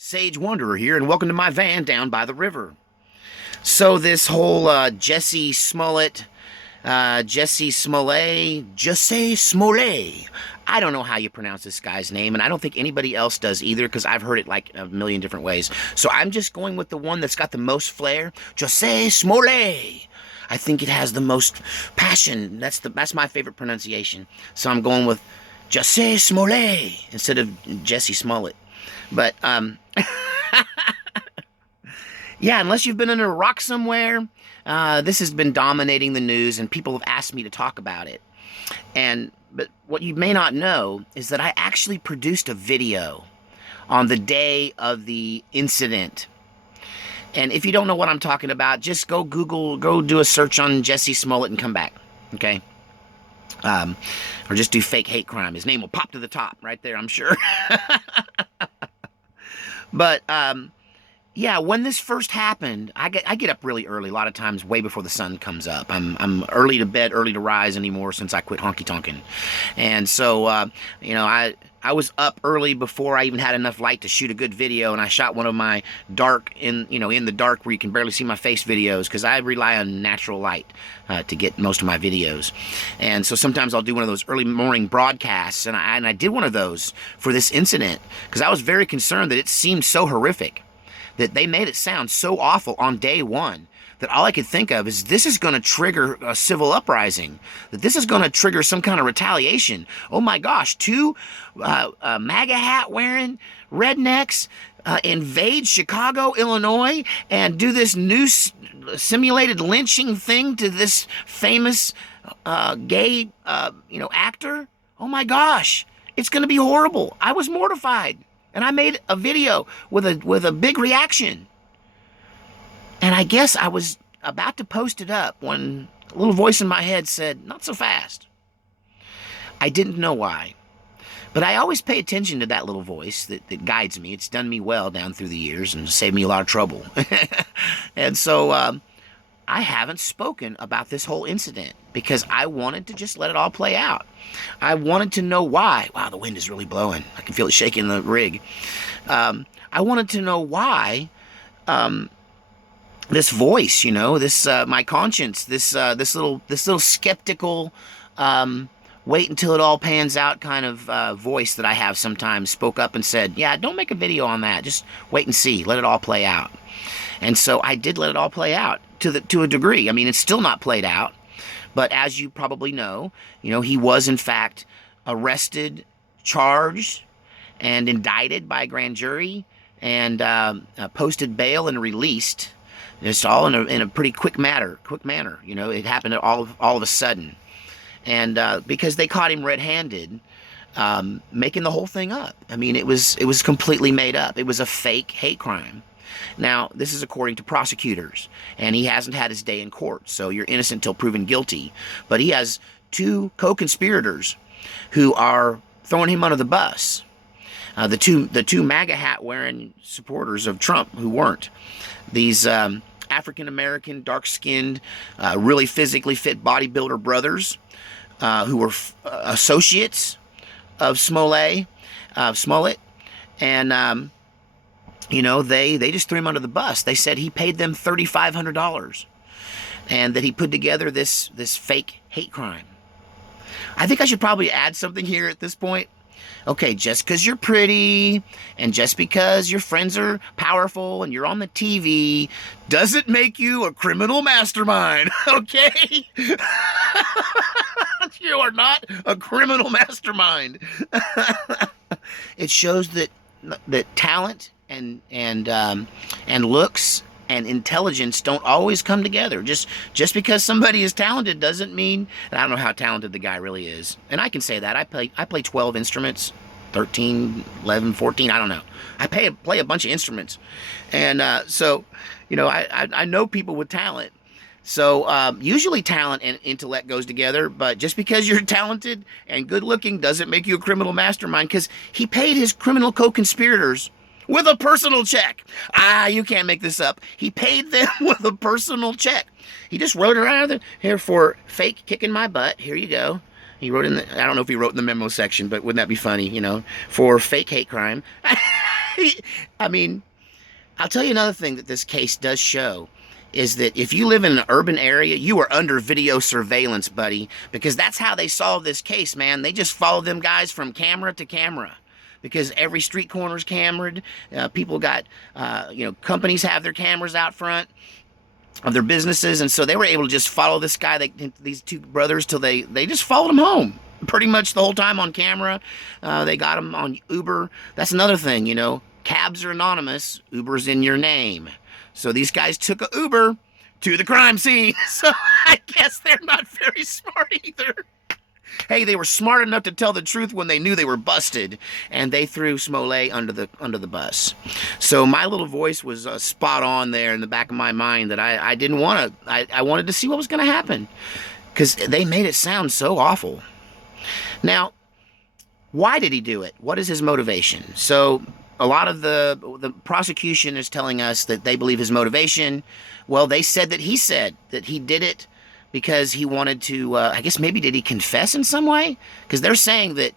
Sage Wanderer here, and welcome to my van down by the river. So this whole Jussie Smollett, Jussie Smollett. I don't know how you pronounce this guy's name, and I don't think anybody else does either, because I've heard it like a million different ways. So I'm just going with the one that's got the most flair, Jussie Smollett. I think it has the most passion. That's my favorite pronunciation. So I'm going with Jussie Smollett instead of Jussie Smollett. But yeah, unless you've been under a rock somewhere, this has been dominating the news, and people have asked me to talk about it. But what you may not know is that I actually produced a video on the day of the incident. And if you don't know what I'm talking about, just go do a search on Jussie Smollett and come back, okay? Or just do fake hate crime. His name will pop to the top right there, I'm sure. But yeah, when this first happened, I get up really early, a lot of times way before the sun comes up. I'm early to bed, early to rise anymore since I quit honky-tonkin'. And so, you know, I was up early before I even had enough light to shoot a good video, and I shot one of my dark, in the dark where you can barely see my face videos, because I rely on natural light to get most of my videos. And so sometimes I'll do one of those early morning broadcasts, and I did one of those for this incident, because I was very concerned that it seemed so horrific, that they made it sound so awful on day one, that all I could think of is this is going to trigger a civil uprising, that this is going to trigger some kind of retaliation. Oh my gosh, two MAGA hat wearing rednecks invade Chicago, Illinois, and do this new simulated lynching thing to this famous gay actor. Oh my gosh, it's going to be horrible. I was mortified. And I made a video with a big reaction. And I guess I was about to post it up when a little voice in my head said, not so fast. I didn't know why. But I always pay attention to that little voice that guides me. It's done me well down through the years and saved me a lot of trouble. And so I haven't spoken about this whole incident because I wanted to just let it all play out. I wanted to know why. Wow, the wind is really blowing. I can feel it shaking the rig. I wanted to know why this voice, this my conscience, this little skeptical, wait until it all pans out kind of voice that I have sometimes spoke up and said, yeah, don't make a video on that. Just wait and see. Let it all play out. And so I did let it all play out to a degree. I mean, it's still not played out. But as you probably know, he was in fact arrested, charged, and indicted by a grand jury, and posted bail and released. Just all in a pretty quick manner. It happened all of a sudden, and because they caught him red-handed, making the whole thing up. I mean, it was completely made up. It was a fake hate crime. Now, this is according to prosecutors, and he hasn't had his day in court, so you're innocent until proven guilty. But he has two co-conspirators who are throwing him under the bus. The two MAGA hat-wearing supporters of Trump who weren't. These African-American, dark-skinned, really physically fit bodybuilder brothers who were associates of Smollett, and they just threw him under the bus. They said he paid them $3,500 and that he put together this fake hate crime. I think I should probably add something here at this point. Okay, just because you're pretty and just because your friends are powerful and you're on the TV doesn't make you a criminal mastermind, okay? You are not a criminal mastermind. It shows that talent and looks and intelligence don't always come together. Just because somebody is talented doesn't mean, and I don't know how talented the guy really is. And I can say that. I play 12 instruments, 13, 11, 14, I don't know. I play a bunch of instruments. And so, I know people with talent. So usually talent and intellect goes together, but just because you're talented and good looking doesn't make you a criminal mastermind, because he paid his criminal co-conspirators with a personal check. You can't make this up. He paid them with a personal check. He just wrote around here for fake kicking my butt. Here you go. He wrote I don't know if he wrote in the memo section, but wouldn't that be funny, for fake hate crime? I mean, I'll tell you another thing that this case does show is that if you live in an urban area, you are under video surveillance, buddy, because that's how they solve this case, man. They just follow them guys from camera to camera because every street corner's cameraed. People got, companies have their cameras out front of their businesses, and so they were able to just follow this guy, these two brothers, till they just followed him home pretty much the whole time on camera. They got him on Uber. That's another thing, cabs are anonymous, Uber's in your name. So these guys took a Uber to the crime scene. So I guess they're not very smart either. Hey, they were smart enough to tell the truth when they knew they were busted, and they threw Smollett under the bus. So my little voice was spot on there in the back of my mind that I didn't want to. I wanted to see what was going to happen because they made it sound so awful. Now, why did he do it? What is his motivation? So a lot of the prosecution is telling us that they believe his motivation. Well, they said that he did it because he wanted to, I guess maybe did he confess in some way? Because they're saying that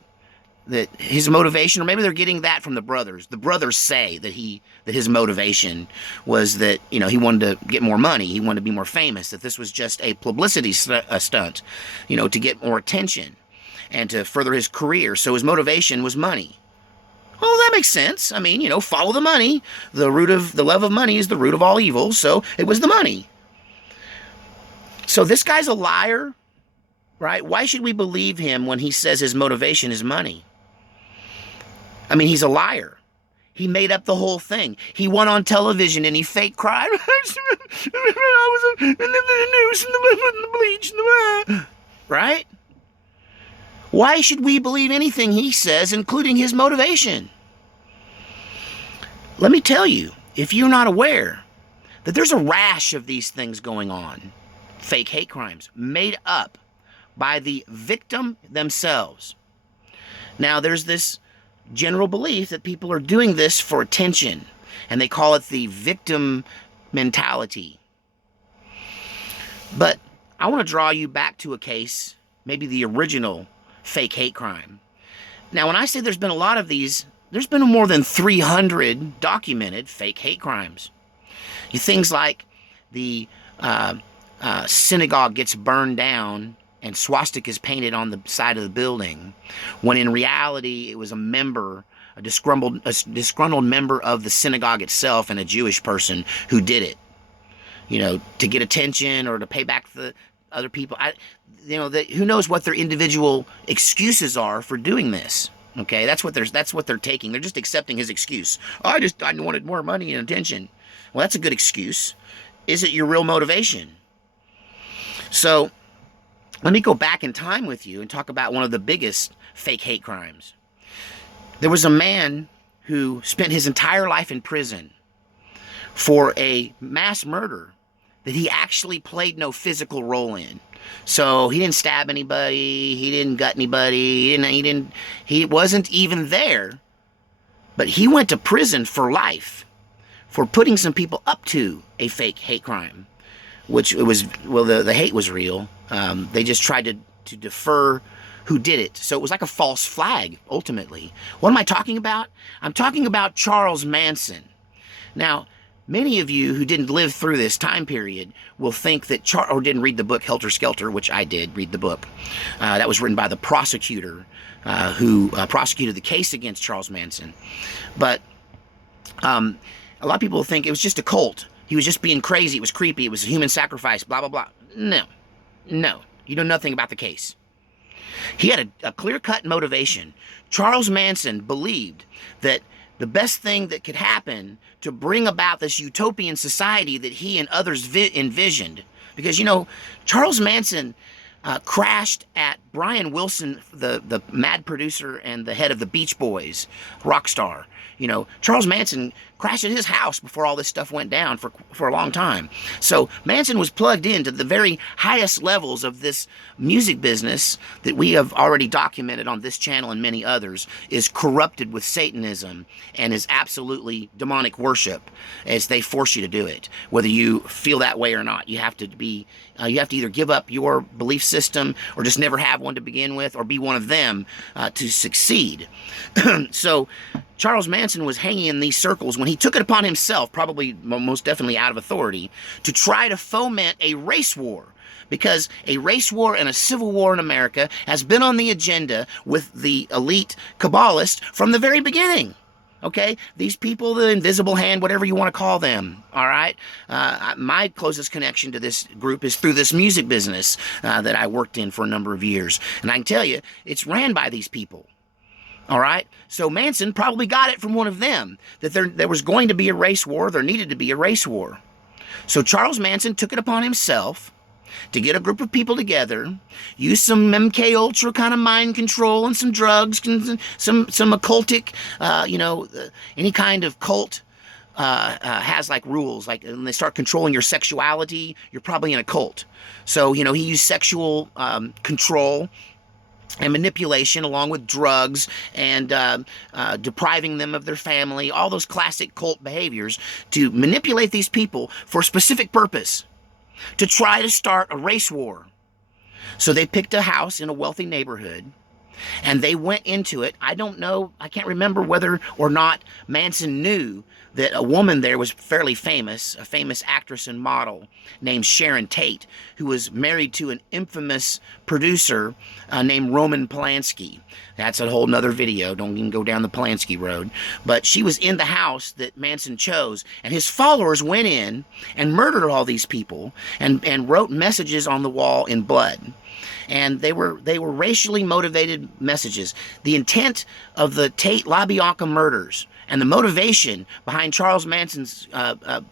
his motivation, or maybe they're getting that from the brothers. The brothers say that his motivation was that, he wanted to get more money. He wanted to be more famous, that this was just a publicity stunt, to get more attention and to further his career. So his motivation was money. Well, that makes sense. I mean, follow the money. The love of money is the root of all evil. So it was the money. So this guy's a liar, right? Why should we believe him when he says his motivation is money? I mean, he's a liar. He made up the whole thing. He went on television and he fake cried. I was in the news and the bleach and the right? Why should we believe anything he says, including his motivation? Let me tell you, if you're not aware, that there's a rash of these things going on. Fake hate crimes made up by the victim themselves. Now, there's this general belief that people are doing this for attention, and they call it the victim mentality. But I want to draw you back to a case, maybe the original fake hate crime. Now, when I say there's been a lot of these, there's been more than 300 documented fake hate crimes. Things like the synagogue gets burned down and swastika is painted on the side of the building, when in reality it was a disgruntled member of the synagogue itself and a Jewish person who did it, to get attention or to pay back the other people. Who knows what their individual excuses are for doing this? Okay, that's what they're taking. They're just accepting his excuse. I wanted more money and attention. Well, that's a good excuse. Is it your real motivation? So, let me go back in time with you and talk about one of the biggest fake hate crimes. There was a man who spent his entire life in prison for a mass murder that he actually played no physical role in. So he didn't stab anybody, he didn't gut anybody, he wasn't even there. But he went to prison for life for putting some people up to a fake hate crime, which it was, well, the hate was real. They just tried to defer who did it. So it was like a false flag, ultimately. What am I talking about? I'm talking about Charles Manson. Now, many of you who didn't live through this time period will think that or didn't read the book Helter Skelter, which I did read the book. That was written by the prosecutor who prosecuted the case against Charles Manson. But a lot of people think it was just a cult. He was just being crazy. It was creepy. It was a human sacrifice, blah, blah, blah. No. You know nothing about the case. He had a clear-cut motivation. Charles Manson believed that the best thing that could happen to bring about this utopian society that he and others envisioned, because, Charles Manson crashed at Brian Wilson, the mad producer and the head of the Beach Boys, rock star. Charles Manson crashed at his house before all this stuff went down for a long time. So Manson was plugged into the very highest levels of this music business that we have already documented on this channel and many others is corrupted with Satanism and is absolutely demonic worship as they force you to do it. Whether you feel that way or not, you have to either give up your belief system, or just never have one to begin with, or be one of them to succeed. So Charles Manson was hanging in these circles when he took it upon himself, probably most definitely out of authority, to try to foment a race war. Because a race war and a civil war in America has been on the agenda with the elite Kabbalists from the very beginning. Okay? These people, the invisible hand, whatever you want to call them, all right? My closest connection to this group is through this music business that I worked in for a number of years. And I can tell you, it's ran by these people. All right? So Manson probably got it from one of them, that there was going to be a race war, there needed to be a race war. So Charles Manson took it upon himself to get a group of people together, use some MK Ultra kind of mind control and some drugs, and some occultic, any kind of cult has like rules. Like when they start controlling your sexuality, you're probably in a cult. So, he used sexual control and manipulation along with drugs and depriving them of their family, all those classic cult behaviors to manipulate these people for a specific purpose. To try to start a race war. So they picked a house in a wealthy neighborhood, and they went into it. I don't know, I can't remember whether or not Manson knew that a woman there was fairly famous, a famous actress and model named Sharon Tate, who was married to an infamous producer named Roman Polanski. That's a whole nother video. Don't even go down the Polanski road. But she was in the house that Manson chose, and his followers went in and murdered all these people and wrote messages on the wall in blood. And they were racially motivated messages. The intent of the Tate LaBianca murders and the motivation behind Charles Manson's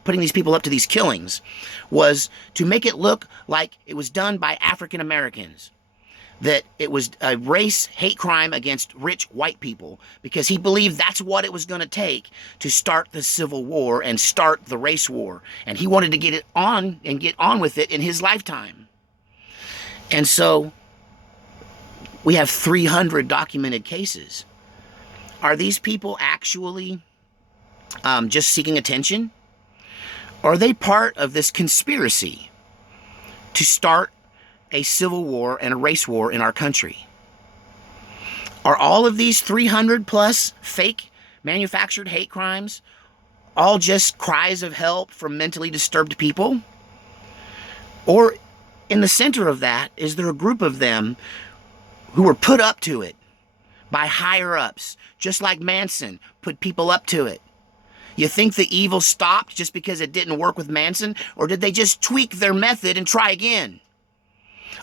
putting these people up to these killings was to make it look like it was done by African Americans. That it was a race hate crime against rich white people, because he believed that's what it was going to take to start the Civil War and start the race war. And he wanted to get on with it in his lifetime. And so we have 300 documented cases. Are these people actually just seeking attention? Or are they part of this conspiracy to start a civil war and a race war in our country? Are all of these 300 plus fake manufactured hate crimes all just cries of help from mentally disturbed people? Or in the center of that, is there a group of them who were put up to it by higher ups, just like Manson put people up to it? You think the evil stopped just because it didn't work with Manson? Or did they just tweak their method and try again?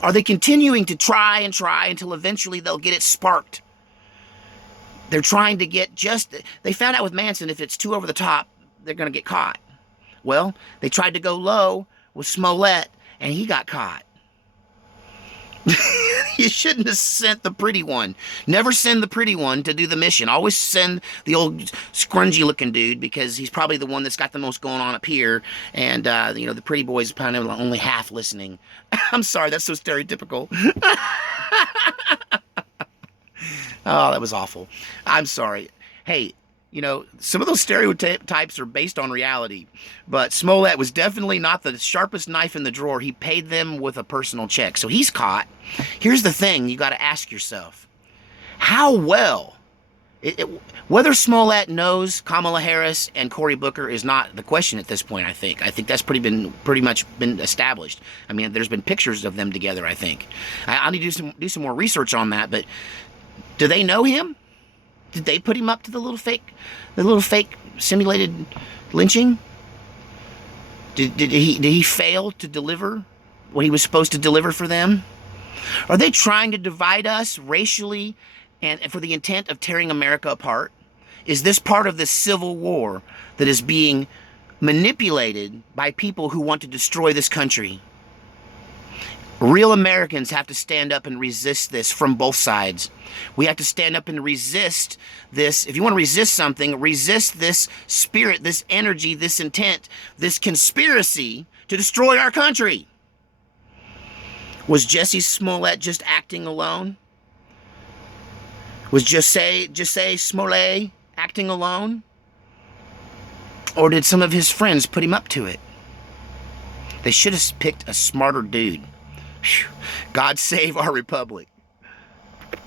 Are they continuing to try and try until eventually they'll get it sparked? They're trying to get they found out with Manson, if it's too over the top, they're going to get caught. Well, they tried to go low with Smollett, and he got caught. You shouldn't have sent the pretty one. Never send the pretty one to do the mission. Always send the old scrungy looking dude, because he's probably the one that's got the most going on up here. And, the pretty boy's kind of only half listening. I'm sorry, that's so stereotypical. Oh, that was awful. I'm sorry. Hey, some of those stereotypes are based on reality, but Smollett was definitely not the sharpest knife in the drawer. He paid them with a personal check, so he's caught. Here's the thing you got to ask yourself. How well, whether Smollett knows Kamala Harris and Cory Booker is not the question at this point, I think. I think that's pretty much been established. I mean, there's been pictures of them together, I think. I need to do some more research on that, but do they know him? Did they put him up to the little fake simulated lynching? Did he fail to deliver what he was supposed to deliver for them? Are they trying to divide us racially and for the intent of tearing America apart? Is this part of the civil war that is being manipulated by people who want to destroy this country? Real Americans have to stand up and resist this from both sides. We have to stand up and resist this. If you want to resist something, resist this spirit, this energy, this intent, this conspiracy to destroy our country. Was Jussie Smollett just acting alone? Was Jussie Smollett acting alone? Or did some of his friends put him up to it? They should have picked a smarter dude. God save our republic.